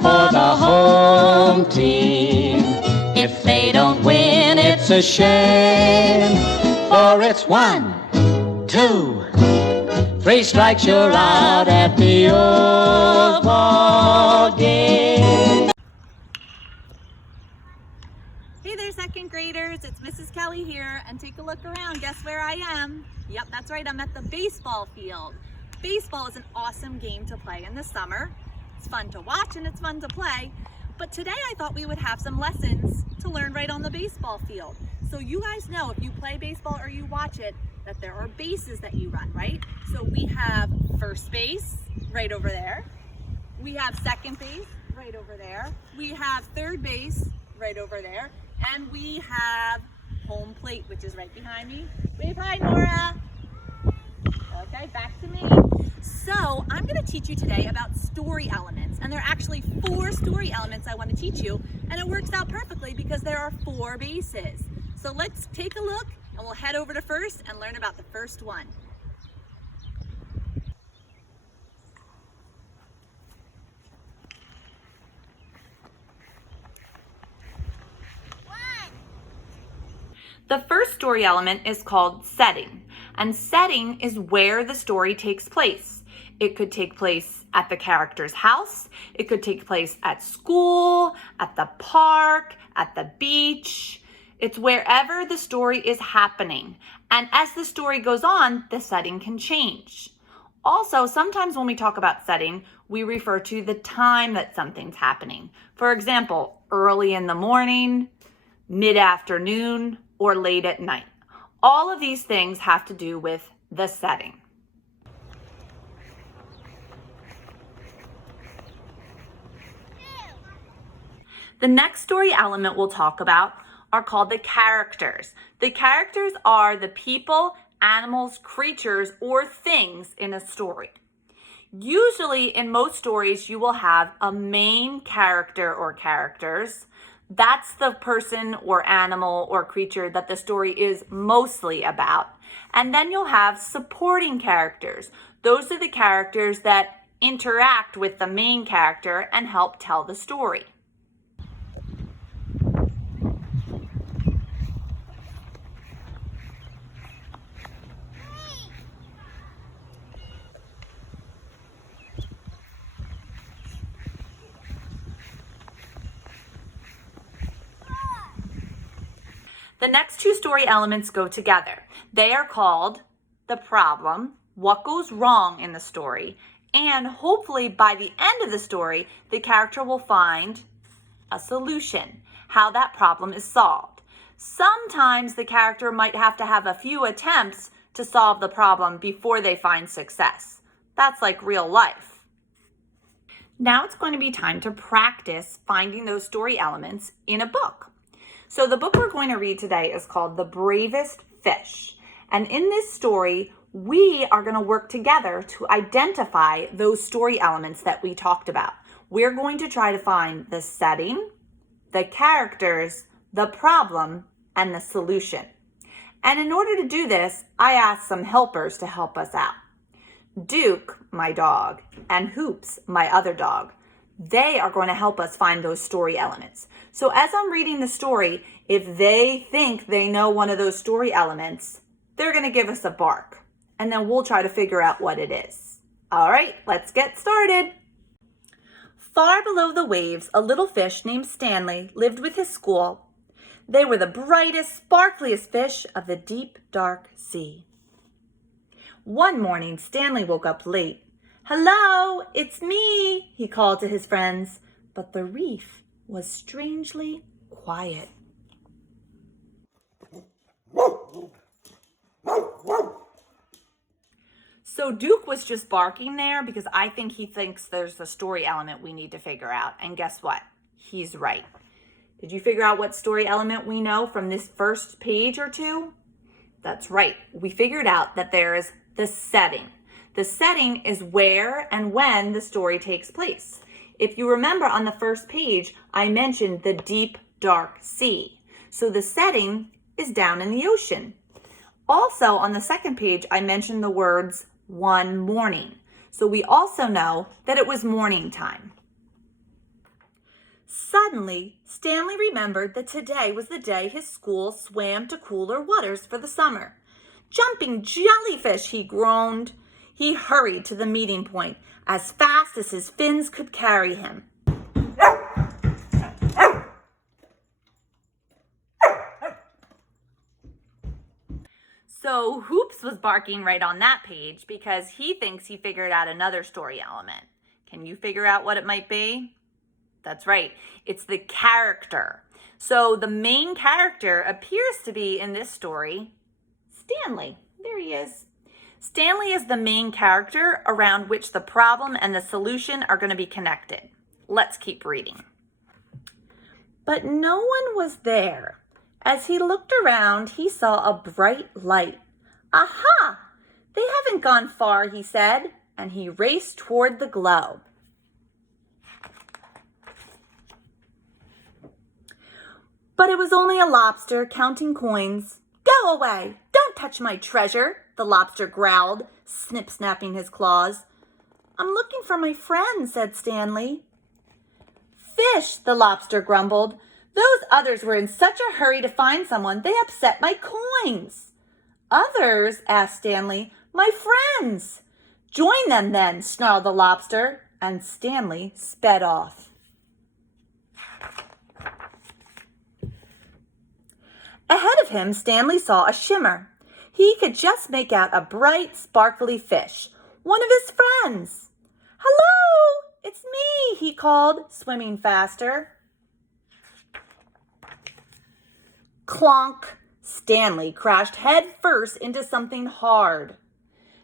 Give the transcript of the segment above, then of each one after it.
for the home team. If they don't win, it's a shame, for it's 1, 2, 3 strikes, you're out at the old ball game. Hey there, second graders, it's Mrs. Kelly here, and take a look around. Guess where I am? Yep, that's right, I'm at the baseball field. Baseball is an awesome game to play in the summer. It's fun to watch and it's fun to play. But today I thought we would have some lessons to learn right on the baseball field. So you guys know, if you play baseball or you watch it, that there are bases that you run, right? So we have first base right over there. We have second base right over there. We have third base right over there. And we have home plate, which is right behind me. Wave hi, Nora. Okay, back to me. So I'm going to teach you today about story elements, and there are actually 4 story elements I want to teach you, and it works out perfectly because there are 4 bases. So let's take a look, and we'll head over to first and learn about the first one. The first story element is called setting, and setting is where the story takes place. It could take place at the character's house, it could take place at school, at the park, at the beach. It's wherever the story is happening. And as the story goes on, the setting can change. Also, sometimes when we talk about setting, we refer to the time that something's happening. For example, early in the morning, mid-afternoon, or late at night. All of these things have to do with the setting. The next story element we'll talk about are called the characters. The characters are the people, animals, creatures, or things in a story. Usually in most stories, you will have a main character or characters. That's the person or animal or creature that the story is mostly about. And then you'll have supporting characters. Those are the characters that interact with the main character and help tell the story. The next 2 story elements go together. They are called the problem, what goes wrong in the story, and hopefully by the end of the story, the character will find a solution, how that problem is solved. Sometimes the character might have to have a few attempts to solve the problem before they find success. That's like real life. Now it's going to be time to practice finding those story elements in a book. So the book we're going to read today is called The Bravest Fish. And in this story, we are going to work together to identify those story elements that we talked about. We're going to try to find the setting, the characters, the problem, and the solution. And in order to do this, I asked some helpers to help us out. Duke, my dog, and Hoops, my other dog. They are going to help us find those story elements. So as I'm reading the story, if they think they know one of those story elements, they're going to give us a bark. And then we'll try to figure out what it is. All right, let's get started. Far below the waves, a little fish named Stanley lived with his school. They were the brightest, sparkliest fish of the deep, dark sea. One morning, Stanley woke up late. "Hello, it's me," he called to his friends, but the reef was strangely quiet. So Duke was just barking there because I think he thinks there's a story element we need to figure out. And guess what? He's right. Did you figure out what story element we know from this first page or 2? That's right. We figured out that there's the setting. The setting is where and when the story takes place. If you remember on the first page, I mentioned the deep, dark sea. So the setting is down in the ocean. Also on the second page, I mentioned the words one morning. So we also know that it was morning time. Suddenly, Stanley remembered that today was the day his school swam to cooler waters for the summer. Jumping jellyfish, he groaned. He hurried to the meeting point as fast as his fins could carry him. So Hoops was barking right on that page because he thinks he figured out another story element. Can you figure out what it might be? That's right. It's the character. So the main character appears to be in this story, Stanley. There he is. Stanley is the main character around which the problem and the solution are going to be connected. Let's keep reading. But no one was there. As he looked around, he saw a bright light. Aha! They haven't gone far, he said, and he raced toward the glow. But it was only a lobster counting coins. Go away! Don't touch my treasure, the lobster growled, snip-snapping his claws. I'm looking for my friend, said Stanley. Fish, the lobster grumbled. Those others were in such a hurry to find someone, they upset my coins. Others? Asked Stanley. My friends. Join them then, snarled the lobster, and Stanley sped off. Ahead of him, Stanley saw a shimmer. He could just make out a bright, sparkly fish, one of his friends. Hello, it's me, he called, swimming faster. Clonk! Stanley crashed head first into something hard.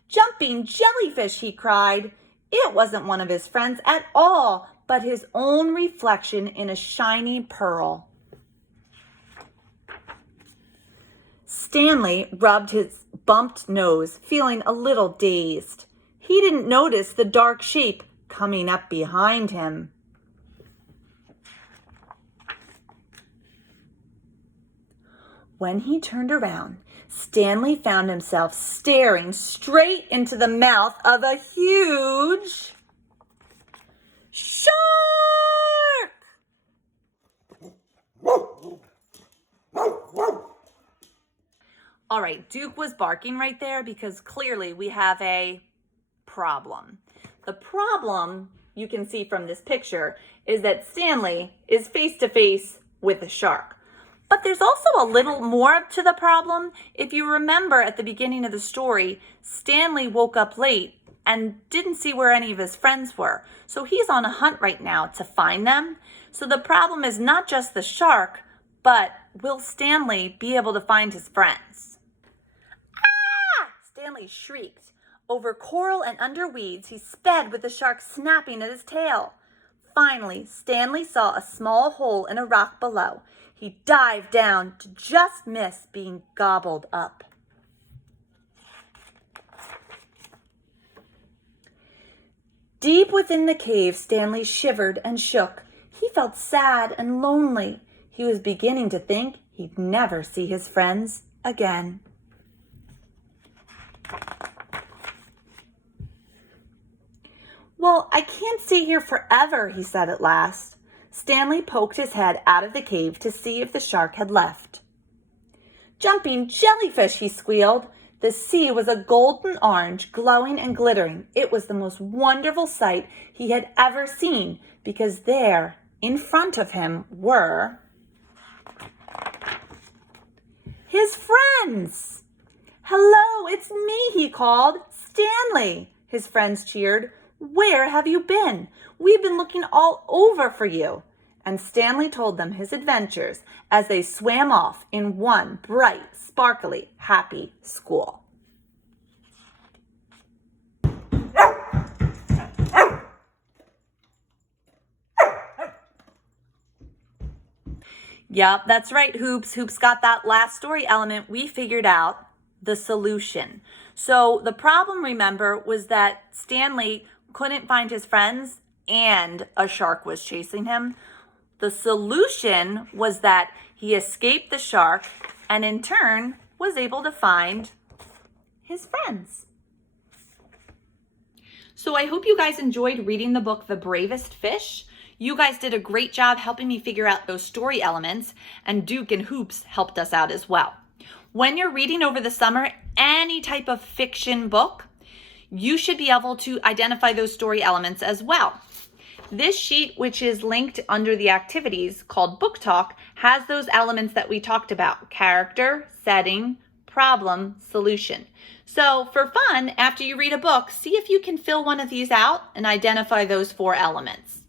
Jumping jellyfish, he cried. It wasn't one of his friends at all, but his own reflection in a shiny pearl. Stanley rubbed his bumped nose, feeling a little dazed. He didn't notice the dark shape coming up behind him. When he turned around, Stanley found himself staring straight into the mouth of a huge shark! All right, Duke was barking right there because clearly we have a problem. The problem, you can see from this picture, is that Stanley is face to face with a shark. But there's also a little more to the problem. If you remember at the beginning of the story, Stanley woke up late and didn't see where any of his friends were. So he's on a hunt right now to find them. So the problem is not just the shark, but will Stanley be able to find his friends? Ah! Stanley shrieked. Over coral and under weeds, he sped with the shark snapping at his tail. Finally, Stanley saw a small hole in a rock below. He dived down to just miss being gobbled up. Deep within the cave, Stanley shivered and shook. He felt sad and lonely. He was beginning to think he'd never see his friends again. Well, I can't stay here forever, he said at last. Stanley poked his head out of the cave to see if the shark had left. Jumping jellyfish, he squealed. The sea was a golden orange, glowing and glittering. It was the most wonderful sight he had ever seen because there, in front of him, were his friends. Hello, it's me, he called. Stanley, his friends cheered. Where have you been? We've been looking all over for you. And Stanley told them his adventures as they swam off in one bright, sparkly, happy school. Yep, that's right, Hoops. Hoops got that last story element. We figured out the solution. So the problem, remember, was that Stanley couldn't find his friends and a shark was chasing him. The solution was that he escaped the shark and in turn was able to find his friends. So I hope you guys enjoyed reading the book The Bravest Fish. You guys did a great job helping me figure out those story elements, and Duke and Hoops helped us out as well. When you're reading over the summer any type of fiction book, you should be able to identify those story elements as well. This sheet, which is linked under the activities called Book Talk, has those elements that we talked about: character, setting, problem, solution. So for fun, after you read a book, see if you can fill one of these out and identify those 4 elements.